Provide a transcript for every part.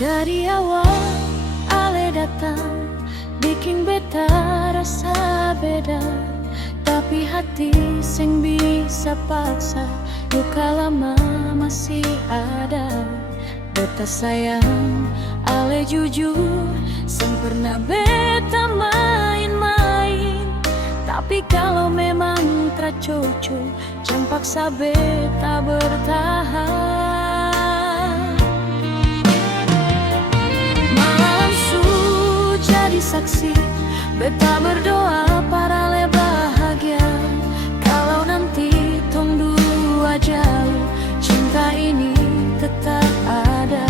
Dari awal ale datang, bikin beta rasa beda. Tapi hati sing bisa paksa, luka lama masih ada. Beta sayang, ale jujur, sing pernah beta main-main. Tapi kalau memang tercocok, jangan paksa beta bertahan. Saksi, beta berdoa parale bahagia. Kalau nanti tong dua jauh, cinta ini tetap ada.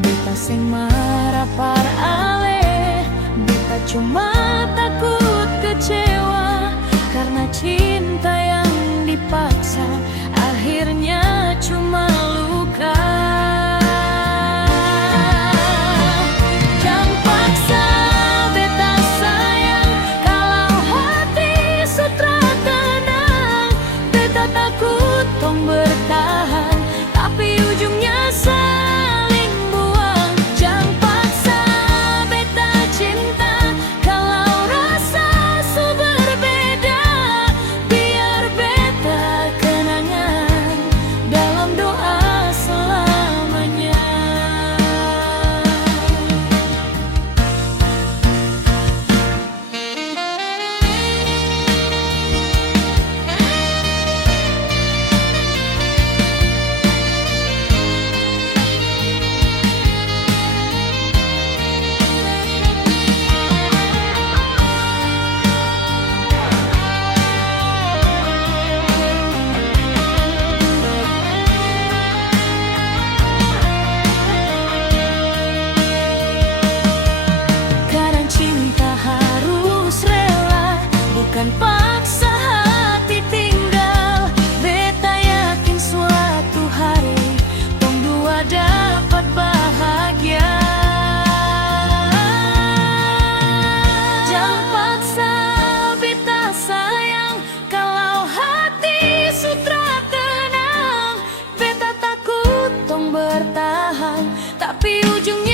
Beta sing marah parale, beta cuma takut kecewa. Karena cinta yang dipaksa akhirnya cuma luka. Bertahan, tapi ujungnya saling buang. Jangan paksa beta cinta kalau rasa su berbeda. Biar beta kenangan dalam doa selamanya. Bukan paksa hati tinggal, beta yakin suatu hari tong dua dapat bahagia. Jangan paksa beta sayang kalau hati sutra tenang. Beta takut tong bertahan, tapi ujungnya